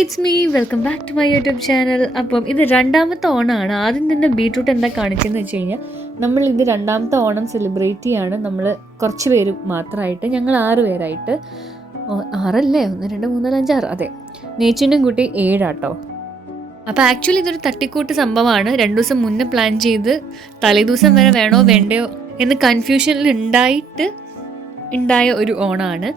It's me welcome back to my YouTube channel. അപ്പം ഇത് രണ്ടാമത്തെ ഓണമാണ്. ആദ്യം തന്നെ ബീട്രൂട്ട് എന്താ കാണിച്ചതെന്ന് വെച്ച് കഴിഞ്ഞാൽ നമ്മൾ ഇത് രണ്ടാമത്തെ ഓണം സെലിബ്രേറ്റ് ചെയ്യാണ്. നമ്മൾ കുറച്ച് പേര് മാത്രമായിട്ട്, ഞങ്ങൾ 6 പേരായിട്ട്. 6 1 2 3 4 5 6, അതെ. നേച്ചിൻ്റെയും കുട്ടി 7 ആട്ടോ. അപ്പോൾ ആക്ച്വലി ഇതൊരു തട്ടിക്കൂട്ട് സംഭവമാണ്. 2 ദിവസം മുന്നേ പ്ലാൻ ചെയ്ത് തലേദിവസം വരെ വേണോ വേണ്ടയോ എന്ന് കൺഫ്യൂഷനിൽ ഉണ്ടായ ഒരു ഓണമാണ്.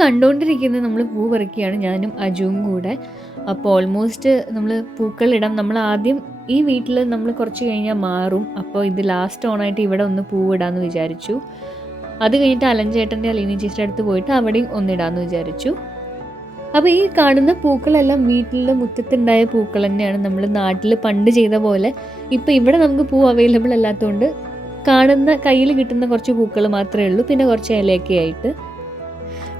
കണ്ടുകൊണ്ടിരിക്കുന്നത് നമ്മൾ പൂ പറിക്കുകയാണ്, ഞാനും അജുവും കൂടെ. അപ്പോൾ ഓൾമോസ്റ്റ് നമ്മൾ പൂക്കളിടാം. നമ്മൾ ആദ്യം ഈ വീട്ടിൽ നമ്മൾ കുറച്ച് കഴിഞ്ഞാൽ മാറും. അപ്പോൾ ഇത് ലാസ്റ്റ് ഓണായിട്ട് ഇവിടെ ഒന്ന് പൂവിടാമെന്ന് വിചാരിച്ചു. അത് കഴിഞ്ഞിട്ട് അലഞ്ചേട്ടൻ്റെ അലീനി ചേച്ചിയുടെ അടുത്ത് പോയിട്ട് അവിടെയും ഒന്നിടാമെന്ന് വിചാരിച്ചു. അപ്പോൾ ഈ കാണുന്ന പൂക്കളെല്ലാം വീട്ടിലെ മുറ്റത്തുണ്ടായ പൂക്കൾ തന്നെയാണ്. നമ്മൾ നാട്ടിൽ പണ്ട് ചെയ്ത പോലെ ഇപ്പോൾ ഇവിടെ നമുക്ക് പൂ അവൈലബിൾ അല്ലാത്തതുകൊണ്ട് കാണുന്ന കയ്യിൽ കിട്ടുന്ന കുറച്ച് പൂക്കൾ മാത്രമേ ഉള്ളൂ. പിന്നെ കുറച്ച് ഇലയൊക്കെ ആയിട്ട്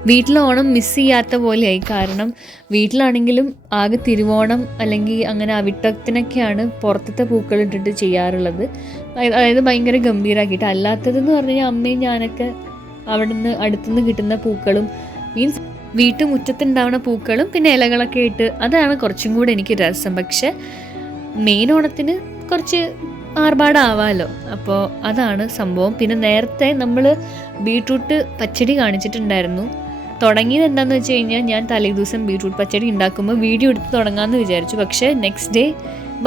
വീട്ടിലെ ഓണം മിസ് ചെയ്യാത്ത പോലെയായി. കാരണം വീട്ടിലാണെങ്കിലും ആകെ തിരുവോണം അല്ലെങ്കിൽ അങ്ങനെ അവിട്ടത്തിനൊക്കെയാണ് പുറത്തത്തെ പൂക്കൾ ഇട്ടിട്ട് ചെയ്യാറുള്ളത്. അതായത് ഭയങ്കര ഗംഭീരമാക്കിയിട്ട്. അല്ലാത്തതെന്ന് പറഞ്ഞു കഴിഞ്ഞാൽ അമ്മയും ഞാനൊക്കെ അവിടെ നിന്ന് അടുത്തുനിന്ന് കിട്ടുന്ന പൂക്കളും മീൻസ് വീട്ടുമുറ്റത്തുണ്ടാവുന്ന പൂക്കളും പിന്നെ ഇലകളൊക്കെ ഇട്ട്, അതാണ് കുറച്ചും കൂടെ എനിക്ക് രസം. പക്ഷെ മെയിൻ ഓണത്തിന് കുറച്ച് ആർഭാടാവാമല്ലോ, അപ്പോൾ അതാണ് സംഭവം. പിന്നെ നേരത്തെ നമ്മൾ ബീട്രൂട്ട് പച്ചടി കാണിച്ചിട്ടുണ്ടായിരുന്നു. തുടങ്ങിയത് എന്താണെന്ന് വെച്ച് കഴിഞ്ഞാൽ ഞാൻ തലേദിവസം ബീട്രൂട്ട് പച്ചടി ഉണ്ടാക്കുമ്പോൾ വീഡിയോ എടുത്ത് തുടങ്ങാമെന്ന് വിചാരിച്ചു. പക്ഷേ നെക്സ്റ്റ് ഡേ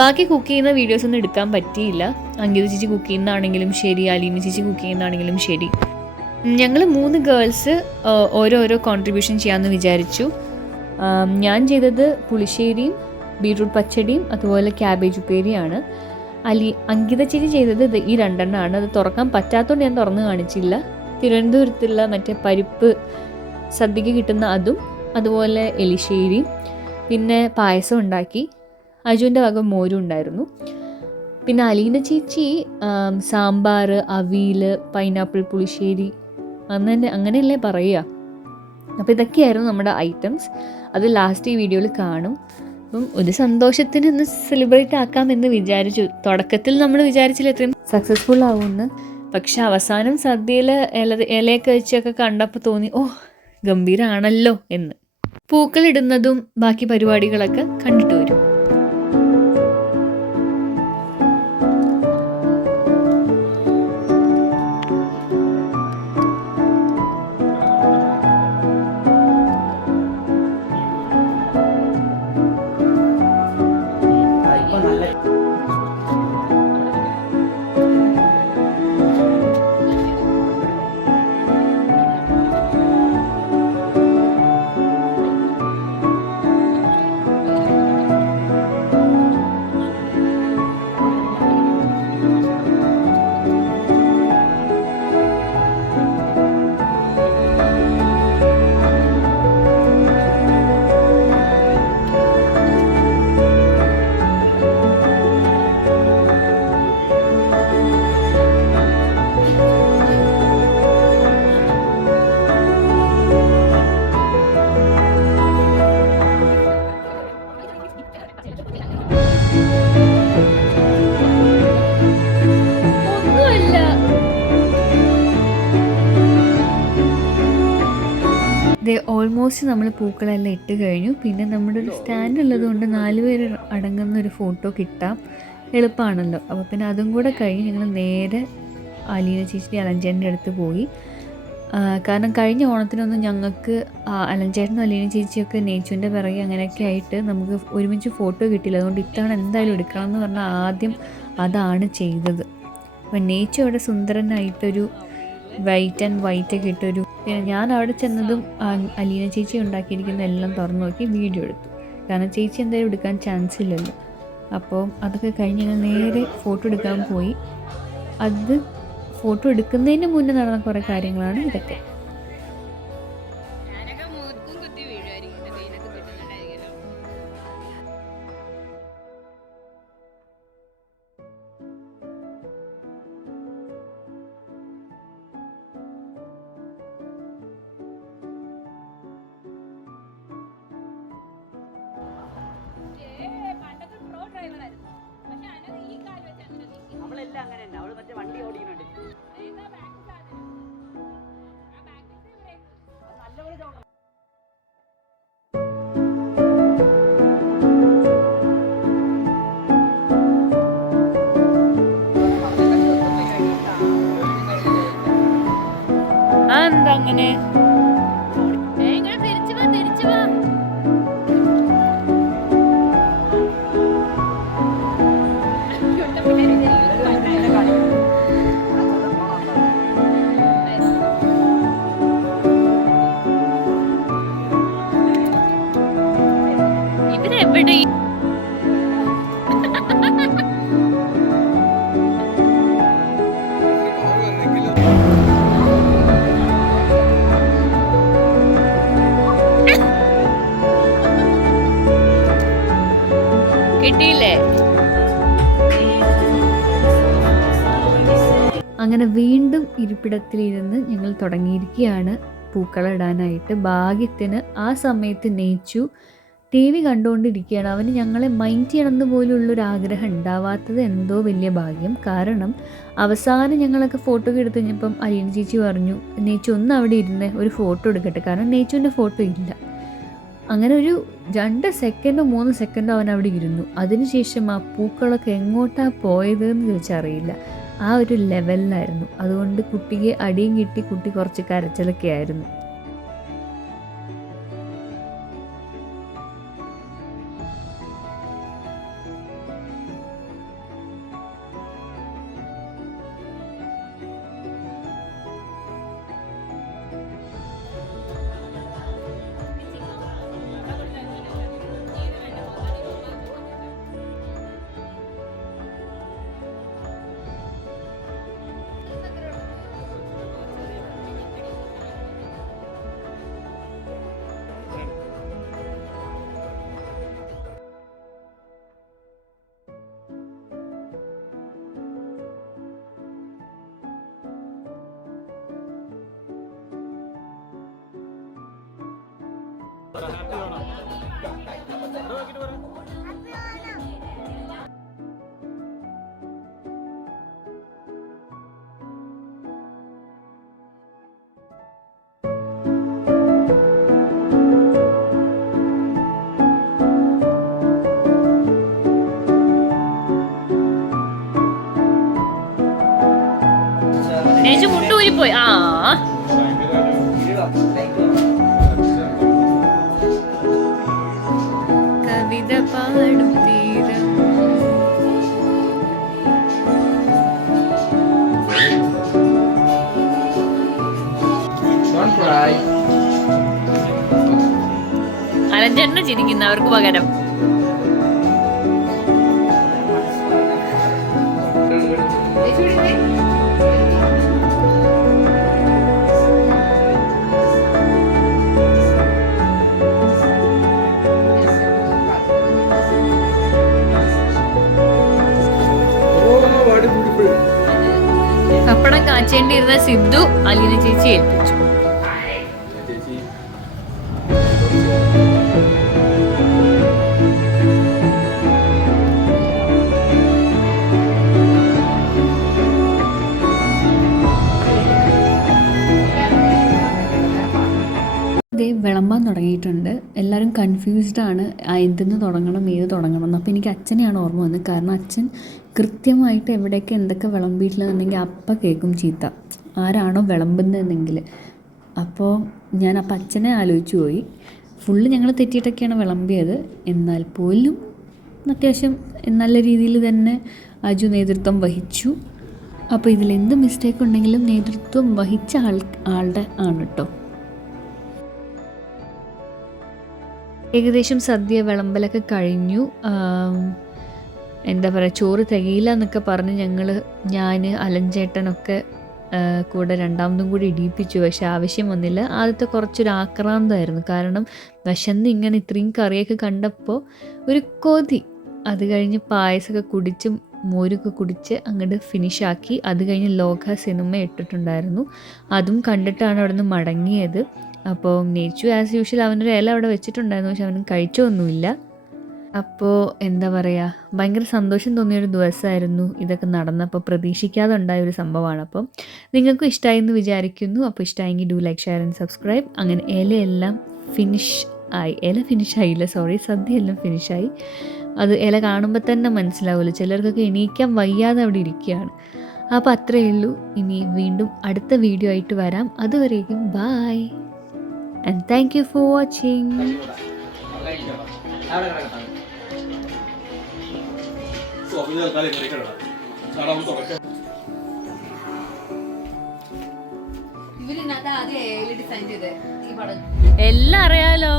ബാക്കി കുക്ക് ചെയ്യുന്ന വീഡിയോസ് ഒന്നും എടുക്കാൻ പറ്റിയില്ല. അങ്കിത ചേച്ചി കുക്ക് ചെയ്യുന്നതാണെങ്കിലും ശരി, അലീന ചേച്ചി കുക്ക് ചെയ്യുന്നതാണെങ്കിലും ശരി, ഞങ്ങൾ 3 ഗേൾസ് ഓരോരോ കോൺട്രിബ്യൂഷൻ ചെയ്യാമെന്ന് വിചാരിച്ചു. ഞാൻ ചെയ്തത് പുളിശ്ശേരിയും ബീട്രൂട്ട് പച്ചടിയും അതുപോലെ ക്യാബേജ് ഉപ്പേരിയാണ്. അങ്കിത ചേച്ചി ചെയ്തത് ഈ 2 എണ്ണമാണ്. അത് തുറക്കാൻ പറ്റാത്തതുകൊണ്ട് ഞാൻ തുറന്ന് കാണിച്ചില്ല. തിരുവനന്തപുരത്തുള്ള മറ്റേ പരിപ്പ് സദ്യക്ക് കിട്ടുന്ന അതും അതുപോലെ എലിശ്ശേരിയും പിന്നെ പായസം ഉണ്ടാക്കി. അജുവിൻ്റെ വക മോരും ഉണ്ടായിരുന്നു. പിന്നെ അലീന ചേച്ചി സാമ്പാർ, അവിയൽ, പൈനാപ്പിൾ പുളിശ്ശേരി, അങ്ങനെയല്ലേ പറയുക. അപ്പോൾ ഇതൊക്കെയായിരുന്നു നമ്മുടെ ഐറ്റംസ്. അത് ലാസ്റ്റ് ഈ വീഡിയോയിൽ കാണും. അപ്പം ഒരു സന്തോഷത്തിന് ഒന്ന് സെലിബ്രേറ്റ് ആക്കാമെന്ന് വിചാരിച്ചു. തുടക്കത്തിൽ നമ്മൾ വിചാരിച്ചില്ല ഇത്രയും സക്സസ്ഫുൾ ആവുമെന്ന്. പക്ഷെ അവസാനം സദ്യയിൽ ഇലയൊക്കെ വെച്ചൊക്കെ കണ്ടപ്പോൾ തോന്നി, ഓ ഗംഭീരമാണല്ലോ എന്ന്. പൂക്കളിടുന്നതും ബാക്കി പരിപാടികളൊക്കെ കണ്ടിട്ട് വരും. ഓൾമോസ്റ്റ് നമ്മൾ പൂക്കളെല്ലാം ഇട്ട് കഴിഞ്ഞു. പിന്നെ നമ്മുടെ ഒരു സ്റ്റാൻഡ് ഉള്ളത് കൊണ്ട് 4 പേര് അടങ്ങുന്ന ഒരു ഫോട്ടോ കിട്ടാം, എളുപ്പമാണല്ലോ. അപ്പോൾ പിന്നെ അതും കൂടെ കഴിഞ്ഞ് ഞങ്ങൾ നേരെ അലീന ചേച്ചി അലഞ്ചേട്ടൻ്റെ അടുത്ത് പോയി. കാരണം കഴിഞ്ഞ ഓണത്തിനൊന്നും ഞങ്ങൾക്ക് അലഞ്ചേട്ടനും അലീന ചേച്ചിയൊക്കെ നേച്ചുവിൻ്റെ പിറകെ അങ്ങനെയൊക്കെ ആയിട്ട് നമുക്ക് ഒരുമിച്ച് ഫോട്ടോ കിട്ടിയില്ല. അതുകൊണ്ട് ഇത്തവണ എന്തായാലും എടുക്കണം എന്ന് പറഞ്ഞാൽ ആദ്യം അതാണ് ചെയ്തത്. അപ്പം നേച്ചു അവിടെ സുന്ദരനായിട്ടൊരു വൈറ്റ് ആൻഡ് വൈറ്റ് ഒക്കെ ഇട്ടൊരു, പിന്നെ ഞാൻ അവിടെ ചെന്നതും അലീന ചേച്ചി ഉണ്ടാക്കിയിരിക്കുന്ന എല്ലാം തുറന്നു നോക്കി വീഡിയോ എടുത്തു. കാരണം ചേച്ചി എന്തായാലും എടുക്കാൻ ചാൻസ് ഇല്ലല്ലോ. അപ്പോൾ അതൊക്കെ കഴിഞ്ഞ് ഞങ്ങൾ നേരെ ഫോട്ടോ എടുക്കാൻ പോയി. അത് ഫോട്ടോ എടുക്കുന്നതിന് മുന്നേ നടന്ന കുറേ കാര്യങ്ങളാണ് ഇതൊക്കെ. അവളെല്ലാം അങ്ങനെ തന്നെ, അവള് മറ്റേ വണ്ടി ഓടിക്കുന്നുണ്ട്. നല്ലപോലെ അങ്ങനെ തിരിച്ചു വാ തിരിച്ചു വാ. ഇവരെവിടെ? കിട്ടിയില്ലേ? അങ്ങനെ വീണ്ടും ഇരിപ്പിടത്തിലിരുന്ന് ഞങ്ങൾ തുടങ്ങിയിരിക്കുകയാണ് പൂക്കളിടാനായിട്ട്. ഭാഗ്യത്തിന് ആ സമയത്ത് നേച്ചു ടി വി കണ്ടുകൊണ്ടിരിക്കുകയാണ്. അവന് ഞങ്ങളെ മൈൻഡ് ചെയ്യണമെന്ന് പോലുള്ളൊരു ആഗ്രഹം ഉണ്ടാവാത്തത് എന്തോ വലിയ ഭാഗ്യം. കാരണം അവസാനം ഞങ്ങളൊക്കെ ഫോട്ടോ ഒക്കെ എടുത്ത് കഴിഞ്ഞപ്പം അലീന ചേച്ചി പറഞ്ഞു, നേച്ചു ഒന്ന് അവിടെ ഇരുന്ന് ഒരു ഫോട്ടോ എടുക്കട്ടെ, കാരണം നേച്ചുവിൻ്റെ ഫോട്ടോ ഇല്ല. അങ്ങനെ ഒരു 2 സെക്കൻഡോ 3 സെക്കൻഡോ അവൻ അവിടെ ഇരുന്നു. അതിനുശേഷം ആ പൂക്കളൊക്കെ എങ്ങോട്ടാണ് പോയതെന്ന് ചോദിച്ചറിയില്ല. ആ ഒരു ലെവലിലായിരുന്നു. അതുകൊണ്ട് കുട്ടിക്ക് അടിയും കിട്ടി, കുട്ടി കുറച്ച് കരച്ചിലൊക്കെ ആയിരുന്നു. മുട്ടൂരിപ്പോയി. ആ കവിത പാടും തീരം. അലഞ്ചേട്ടനെ ചിരിക്കുന്ന അവർക്ക് പകരം. പപ്പടം കാച്ചേണ്ടിയിരുന്ന സിദ്ധു അലീന ചേച്ചി ഏൽപ്പിച്ചു. വിളമ്പാൻ തുടങ്ങിയിട്ടുണ്ട്. എല്ലാവരും കൺഫ്യൂസ്ഡാണ് എന്തെന്ന് തുടങ്ങണം, ഏത് തുടങ്ങണം എന്ന്. അപ്പോൾ എനിക്ക് അച്ഛനെയാണ് ഓർമ്മ വന്നത്. കാരണം അച്ഛൻ കൃത്യമായിട്ട് എവിടെയൊക്കെ എന്തൊക്കെ വിളമ്പിയിട്ടില്ലെന്നുണ്ടെങ്കിൽ അപ്പം കേൾക്കും ചീത്ത, ആരാണോ വിളമ്പുന്നതെന്നെങ്കിൽ. അപ്പോൾ അപ്പം അച്ഛനെ ആലോചിച്ച് പോയി. ഫുള്ള് ഞങ്ങൾ തെറ്റിയിട്ടൊക്കെയാണ് വിളമ്പിയത്. എന്നാൽ പോലും അത്യാവശ്യം നല്ല രീതിയിൽ തന്നെ അജു നേതൃത്വം വഹിച്ചു. അപ്പോൾ ഇതിലെന്ത് മിസ്റ്റേക്ക് ഉണ്ടെങ്കിലും നേതൃത്വം വഹിച്ച ആളുടെ ആണ് കേട്ടോ. ഏകദേശം സദ്യ വിളമ്പലൊക്കെ കഴിഞ്ഞു. എന്താ പറയുക, ചോറ് തികയില്ല എന്നൊക്കെ പറഞ്ഞ് ഞാൻ അലഞ്ചേട്ടനൊക്കെ കൂടെ രണ്ടാമതും കൂടി ഇടിയിപ്പിച്ചു. പക്ഷെ ആവശ്യം വന്നില്ല. ആദ്യത്തെ കുറച്ചൊരു ആക്രാന്തമായിരുന്നു. കാരണം വിശന്ന് ഇങ്ങനെ ഇത്രയും കറിയൊക്കെ കണ്ടപ്പോൾ ഒരു കൊതി. അത് കഴിഞ്ഞ് പായസമൊക്കെ കുടിച്ച് മോരൊക്കെ കുടിച്ച് അങ്ങോട്ട് ഫിനിഷാക്കി. അത് കഴിഞ്ഞ് ലോക സിനിമ ഇട്ടിട്ടുണ്ടായിരുന്നു. അതും കണ്ടിട്ടാണ് അവിടെ നിന്ന് മടങ്ങിയത്. അപ്പോൾ നേച്ചു ആസ് യൂഷ്വൽ അവനൊരു ഇല അവിടെ വെച്ചിട്ടുണ്ടായിരുന്നു. പക്ഷെ അവനും കഴിച്ചൊന്നുമില്ല. അപ്പോൾ എന്താ പറയുക, ഭയങ്കര സന്തോഷം തോന്നിയൊരു ദിവസമായിരുന്നു ഇതൊക്കെ നടന്നപ്പോൾ. പ്രതീക്ഷിക്കാതെ ഉണ്ടായൊരു സംഭവമാണ്. അപ്പം നിങ്ങൾക്കും ഇഷ്ടമായി എന്ന് വിചാരിക്കുന്നു. അപ്പോൾ ഇഷ്ടമായെങ്കിൽ do like, share and subscribe. അങ്ങനെ ഇലയെല്ലാം ഫിനിഷായില്ല, സദ്യയെല്ലാം ഫിനിഷായി. അത് ഇല കാണുമ്പോൾ തന്നെ മനസ്സിലാവില്ല. ചിലർക്കൊക്കെ എണീക്കാൻ വയ്യാതെ അവിടെ ഇരിക്കുകയാണ്. അപ്പോൾ അത്രയേ ഉള്ളൂ. ഇനി വീണ്ടും അടുത്ത വീഡിയോ ആയിട്ട് വരാം. അതുവരേക്കും bye and thank you for watching. ഇവരിനകത്ത് ആദ്യം ഡിസൈൻ ചെയ്തേ ഈ പടം എല്ലാം അറിയാലോ.